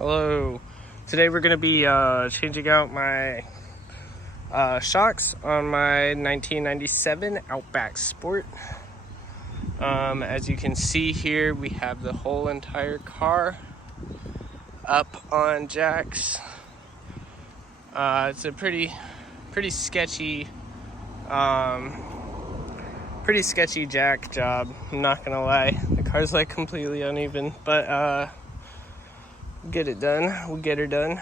Hello. Today we're going to be changing out my shocks on my 1997 Outback Sport. As you can see here, we have the whole entire car up on jacks. It's a pretty sketchy jack job, I'm not gonna lie. The car's like completely uneven, but we'll get her done.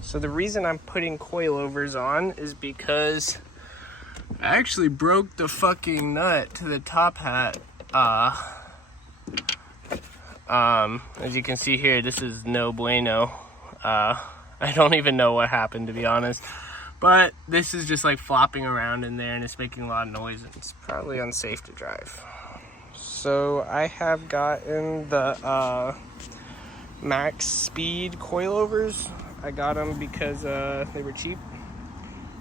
So the reason I'm putting coilovers on is because I actually broke the fucking nut to the top hat. As you can see here, this is no bueno. I don't even know what happened, to be honest. But this is just like flopping around in there and it's making a lot of noise and it's probably unsafe to drive. So I have gotten the max speed coilovers. I got them because they were cheap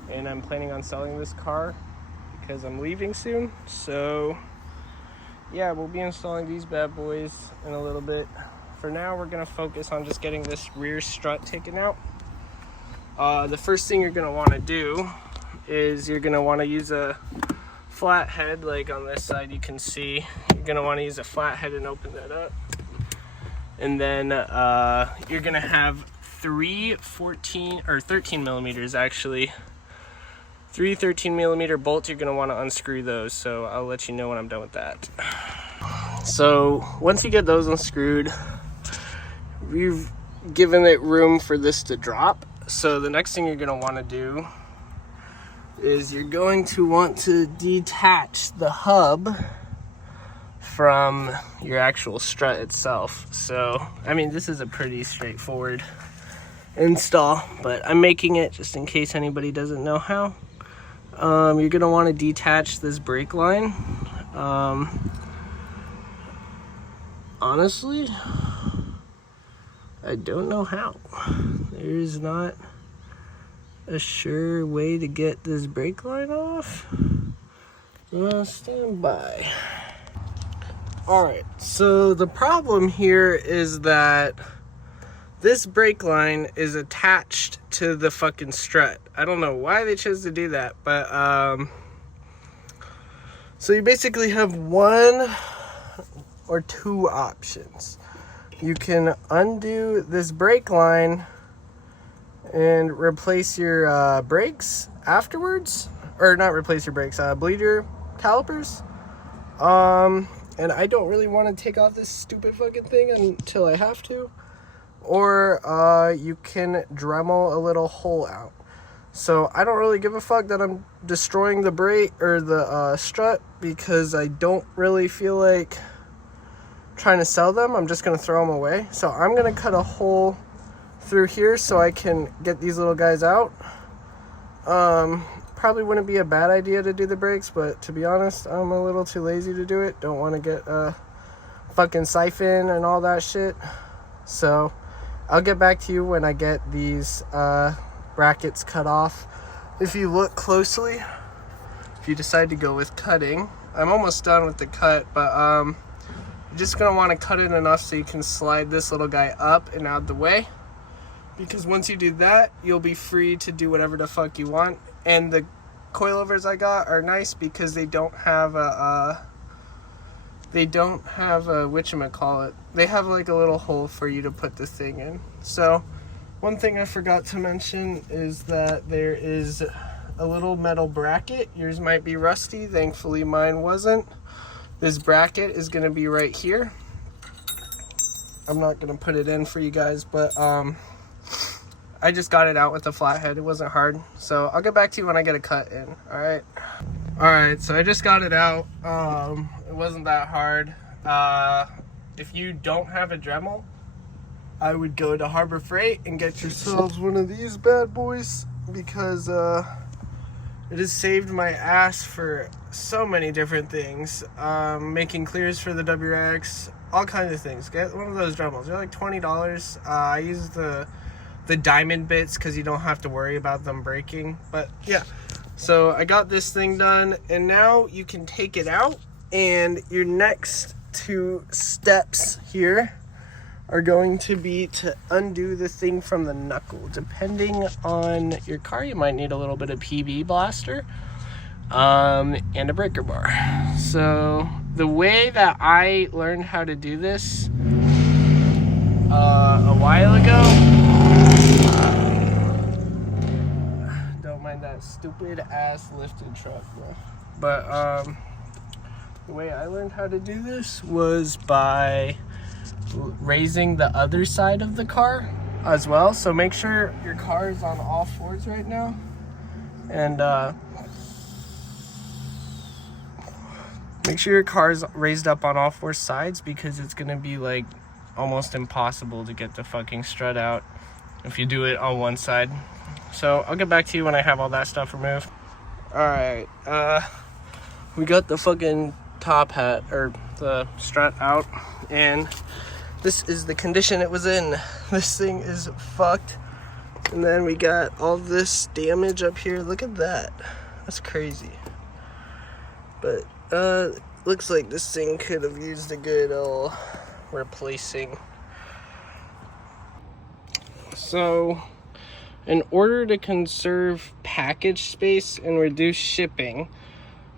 and I'm planning on selling this car because I'm leaving soon. So yeah, we'll be installing these bad boys in a little bit. For now, we're gonna focus on just getting this rear strut taken out. The first thing you're gonna wanna do is you're gonna wanna use a flat head. Like on this side, you can see, you're gonna wanna use a flat head and open that up. And then you're gonna have 13 millimeters actually. 3 13mm bolts, you're gonna wanna unscrew those. So I'll let you know when I'm done with that. So once you get those unscrewed, we've given it room for this to drop. So the next thing you're gonna wanna do is you're going to want to detach the hub from your actual strut itself. So, I mean, this is a pretty straightforward install, but I'm making it just in case anybody doesn't know how. You're gonna wanna detach this brake line. Honestly, I don't know how. There's not a sure way to get this brake line off. Stand by. Alright, so the problem here is that this brake line is attached to the fucking strut. I don't know why they chose to do that, but so you basically have one or two options. You can undo this brake line and replace your brakes afterwards, or not replace your brakes, bleed your calipers. And I don't really want to take off this stupid fucking thing until I have to. Or you can Dremel a little hole out. So I don't really give a fuck that I'm destroying the brake or the strut, because I don't really feel like trying to sell them. I'm just gonna throw them away. So I'm gonna cut a hole through here so I can get these little guys out. Probably wouldn't be a bad idea to do the brakes, but to be honest, I'm a little too lazy to do it. Don't want to get a fucking siphon and all that shit. So I'll get back to you when I get these brackets cut off. If you look closely, if you decide to go with cutting, I'm almost done with the cut, but you're just gonna want to cut it enough so you can slide this little guy up and out the way, because once you do that, you'll be free to do whatever the fuck you want. And the coilovers I got are nice because they don't have a whatchamacallit. They have like a little hole for you to put this thing in. So one thing I forgot to mention is that there is a little metal bracket. Yours might be rusty, thankfully mine wasn't. This bracket is gonna be right here. I'm not gonna put it in for you guys, but I just got it out with the flathead. It wasn't hard. So I'll get back to you when I get a cut in. Alright, so I just got it out. It wasn't that hard. If you don't have a Dremel, I would go to Harbor Freight and get yourselves one of these bad boys, because it has saved my ass for so many different things. Making clears for the WRX, all kinds of things. Get one of those Dremels. They're like $20. I use the diamond bits because you don't have to worry about them breaking. But yeah, so I got this thing done, and now you can take it out, and your next two steps here are going to be to undo the thing from the knuckle. Depending on your car, you might need a little bit of PB blaster and a breaker bar. So the way that I learned how to do this a while ago, don't mind that stupid ass lifted truck, bro. But the way I learned how to do this was by raising the other side of the car as well. So make sure your car is on all fours right now, and make sure your car is raised up on all four sides, because it's gonna be like almost impossible to get the fucking strut out if you do it on one side. So I'll get back to you when I have all that stuff removed. Alright, we got the fucking top hat, or the strut out, and this is the condition it was in. This thing is fucked. And then we got all this damage up here. Look at that. That's crazy. But looks like this thing could have used a good old replacing. So in order to conserve package space and reduce shipping,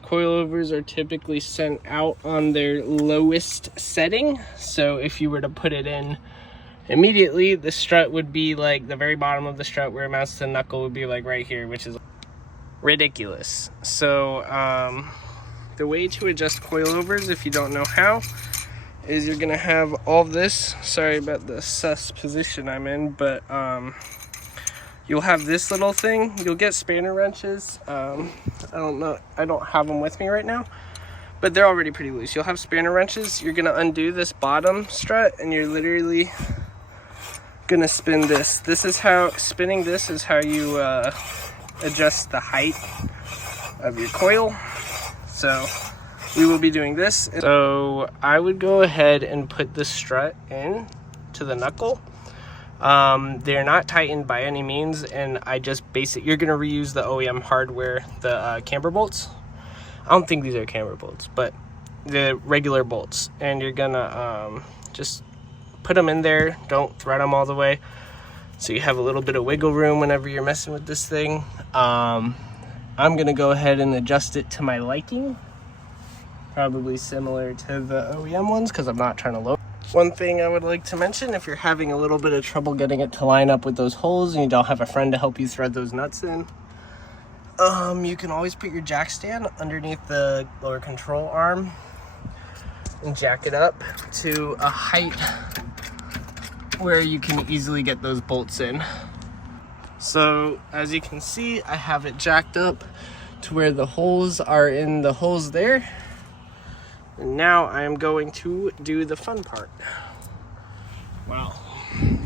coilovers are typically sent out on their lowest setting. So if you were to put it in immediately, the strut would be like the very bottom of the strut, where it mounts to the knuckle would be like right here, which is ridiculous. So the way to adjust coilovers, if you don't know how, is you're gonna have all this, sorry about the sus position I'm in, but you'll have this little thing. You'll get spanner wrenches. I don't know, I don't have them with me right now, but they're already pretty loose. You'll have spanner wrenches. You're gonna undo this bottom strut, and you're literally gonna spin this. Spinning this is how you adjust the height of your coil. So we will be doing this. So I would go ahead and put the strut in to the knuckle. They're not tightened by any means, and you're gonna reuse the OEM hardware, the camber bolts. I don't think these are camber bolts, but the regular bolts, and you're gonna just put them in there. Don't thread them all the way, so you have a little bit of wiggle room whenever you're messing with this thing. I'm gonna go ahead and adjust it to my liking, probably similar to the OEM ones, because I'm not trying to load. One thing I would like to mention, if you're having a little bit of trouble getting it to line up with those holes and you don't have a friend to help you thread those nuts in, you can always put your jack stand underneath the lower control arm and jack it up to a height where you can easily get those bolts in. So as you can see, I have it jacked up to where the holes are in the holes there. And now I am going to do the fun part. Wow.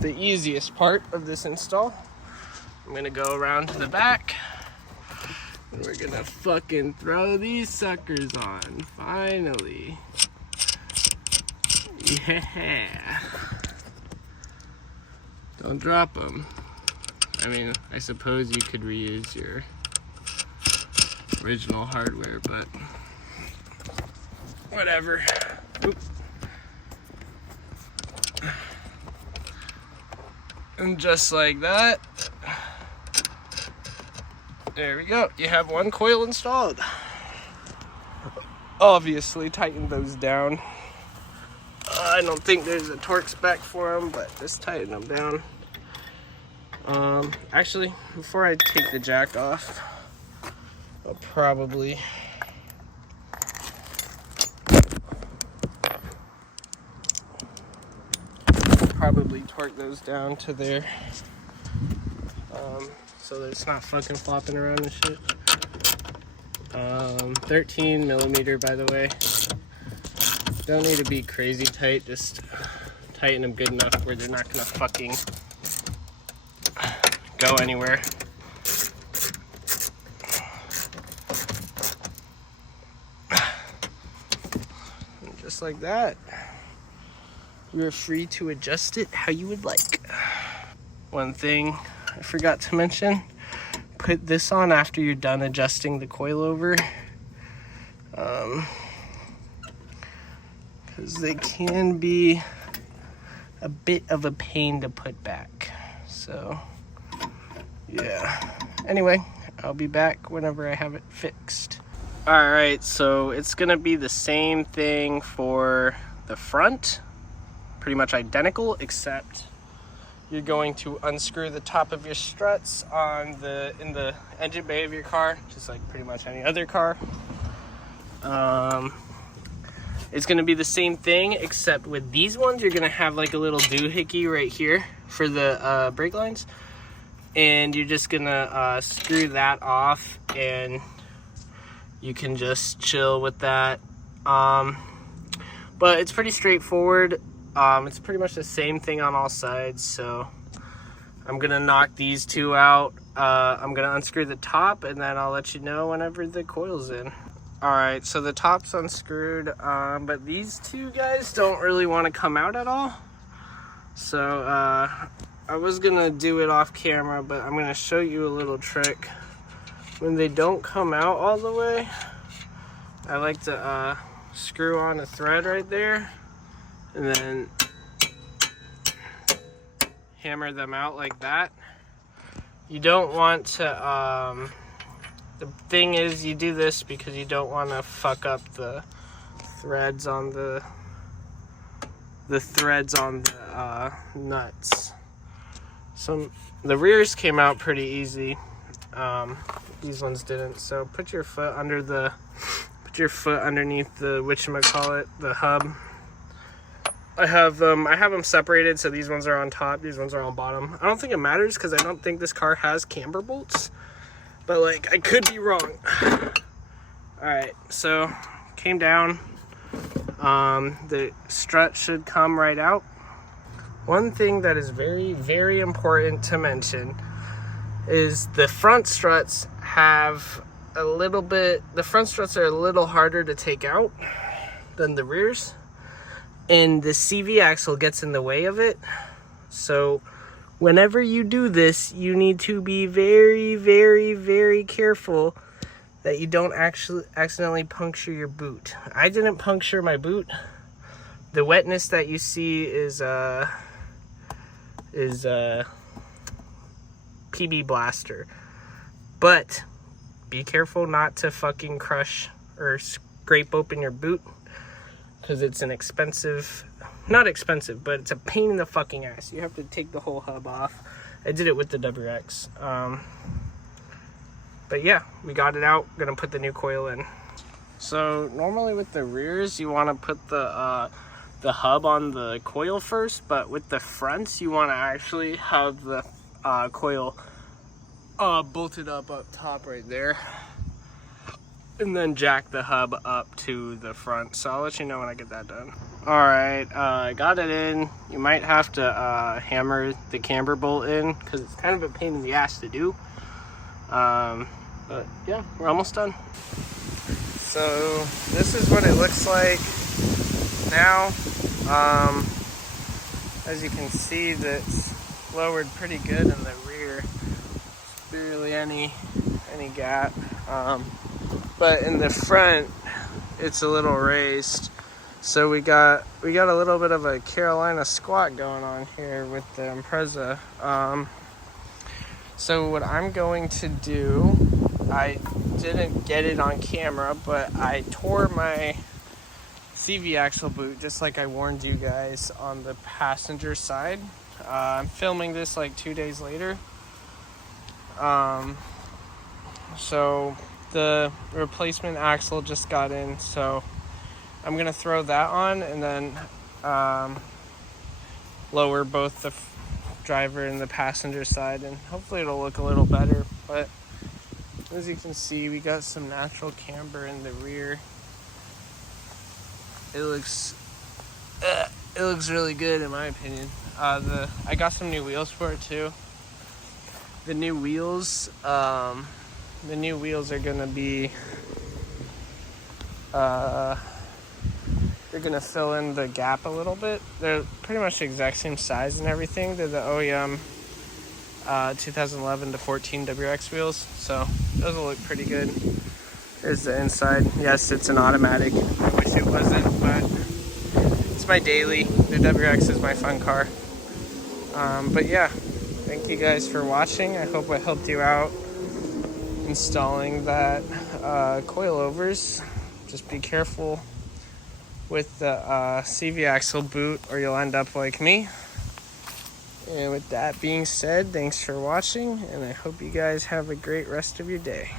The easiest part of this install. I'm gonna go around to the back, and we're gonna fucking throw these suckers on, finally. Yeah. Don't drop them. I mean, I suppose you could reuse your original hardware, but whatever. Oop. And just like that, there we go. You have one coil installed. Obviously, tighten those down. I don't think there's a torque spec for them, but just tighten them down. Actually, before I take the jack off, I'll probably torque those down to there, so that it's not fucking flopping around and shit. 13 millimeter, by the way. Don't need to be crazy tight, just tighten them good enough where they're not gonna fucking go anywhere. And just like that, you are free to adjust it how you would like. One thing I forgot to mention, put this on after you're done adjusting the coilover, because they can be a bit of a pain to put back. So yeah, anyway, I'll be back whenever I have it fixed. All right, so it's gonna be the same thing for the front, pretty much identical, except you're going to unscrew the top of your struts in the engine bay of your car, just like pretty much any other car. It's gonna be the same thing, except with these ones, you're gonna have like a little doohickey right here for the brake lines, and you're just gonna screw that off, and you can just chill with that. But it's pretty straightforward. It's pretty much the same thing on all sides, so I'm gonna knock these two out. I'm gonna unscrew the top, and then I'll let you know whenever the coil's in. Alright, so the top's unscrewed, but these two guys don't really want to come out at all. So I was gonna do it off camera, but I'm gonna show you a little trick. When they don't come out all the way, I like to screw on a thread right there, and then hammer them out like that. You don't want to, the thing is, you do this because you don't want to fuck up the threads on the nuts. The rears came out pretty easy. These ones didn't. So put your foot underneath the whatchamacallit, the hub. I have them separated, so these ones are on top, these ones are on bottom. I don't think it matters because I don't think this car has camber bolts, but like I could be wrong. Alright, so came down. The strut should come right out. One thing that is very, very important to mention is the front struts have the front struts are a little harder to take out than the rears, and the CV axle gets in the way of it. So whenever you do this, you need to be very, very, very careful that you don't actually accidentally puncture your boot. I didn't puncture my boot. The wetness that you see is PB Blaster, but be careful not to fucking crush or scrape open your boot, because it's an expensive, not expensive, but it's a pain in the fucking ass. You have to take the whole hub off. I did it with the WRX. But yeah, we got it out. Gonna put the new coil in. So normally with the rears, you want to put the hub on the coil first, but with the fronts, you want to actually have the coil bolted up top right there, and then jack the hub up to the front. So I'll let you know when I get that done. Alright, I got it in. You might have to hammer the camber bolt in because it's kind of a pain in the ass to do. But yeah, we're almost done. So this is what it looks like now. As you can see, that's lowered pretty good in the rear. Barely any gap. But in the front, it's a little raised. So we got a little bit of a Carolina squat going on here with the Impreza. So what I'm going to do, I didn't get it on camera, but I tore my CV axle boot just like I warned you guys on the passenger side. I'm filming this like 2 days later. So the replacement axle just got in, so I'm gonna throw that on and then lower both the driver and the passenger side, and hopefully it'll look a little better. But as you can see, we got some natural camber in the rear. It looks really good in my opinion. I got some new wheels for it too. The new wheels are gonna be they're gonna fill in the gap a little bit. They're pretty much the exact same size and everything. They're the OEM 2011 to 14 WRX wheels, so those will look pretty good. There's the inside. Yes, it's an automatic. I wish it wasn't, but It's my daily. The WRX is my fun car. But yeah, thank you guys for watching. I hope I helped you out installing that coilovers. Just be careful with the CV axle boot or you'll end up like me. And with that being said, thanks for watching, and I hope you guys have a great rest of your day.